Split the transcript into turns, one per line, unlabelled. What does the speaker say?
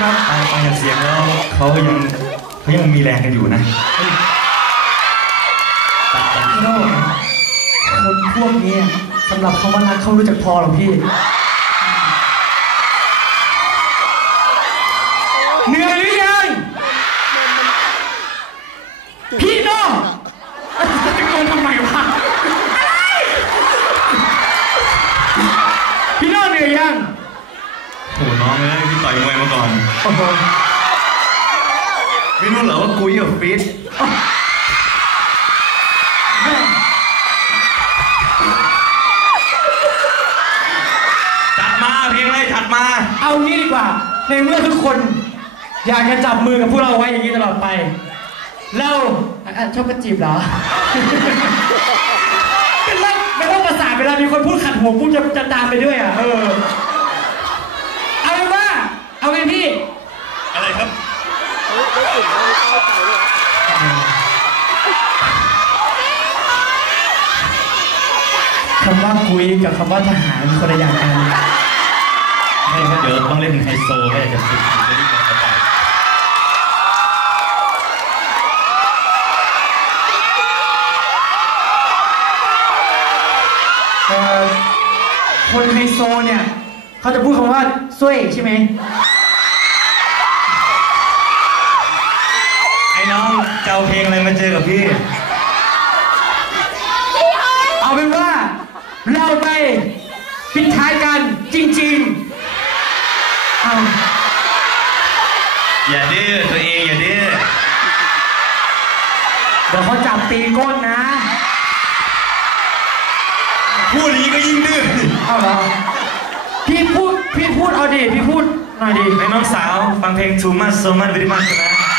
ครับฟังฟังจากเสียงแล้วเขายังเขายังมีแรงกันอยู่นะ
พี่โน่คนพวกนี้สำหรับคำว่ารักเขารู้จักพอหรอพี่ เหนื่อยหรือยังพี่โน่ตะโกนทำไมวะพี่โน่เหนื่อยยัง
โอ้น้องเอ้ยพี่ต่ อยมวยมาก่อน
โอ้โห
ไม่รู้เหรอว่ากุยกับฟิต
แม่
จัดมาเพลงอะไรจัดมา
เอางี้ดีกว่า ในเมื่อทุกคน อยากจะจับมือกับพวกเราไว้อย่างนี้ตลอดไป เราอะชอบกระจีบเหรอ เป็นเรื่องเป็นเรื่องประสาทเวลามีคนพูดขัดหูปุ๊บจะจะตามไปด้วยอะเออ เอาเป็นว่า เอาไงพี่
อะไรครับ
คำว่าคุยกับคำว่าทหารคนละอย่างกัน
ไม่ครับเดี๋ยวต้องเล่นไฮโซก็อยากจะฝึกจะได้ความสบาย
เอ่อคนไฮโซเนี่ยเขาจะพูดคำว่าซุยใช่ไหม
ไอ้น้องจะเอาเพลงอะไรมาเจอกับพี่
เอาเป็นว่า เราไปปิดท้ายกันจริงๆเอา
อย่าดื้อตัวเองอย่าดื้อ
เดี๋ยวเขาจับตีก้นนะ
พูดอย่างนี้ก็ยิ่งดื้อ
เอาเหรอพี่พูดพี่พูดเอาดิพี่พูดหน่อยดิ
ไอ้น้องสาวฟังเพลง Too Much So Much Very Much นะ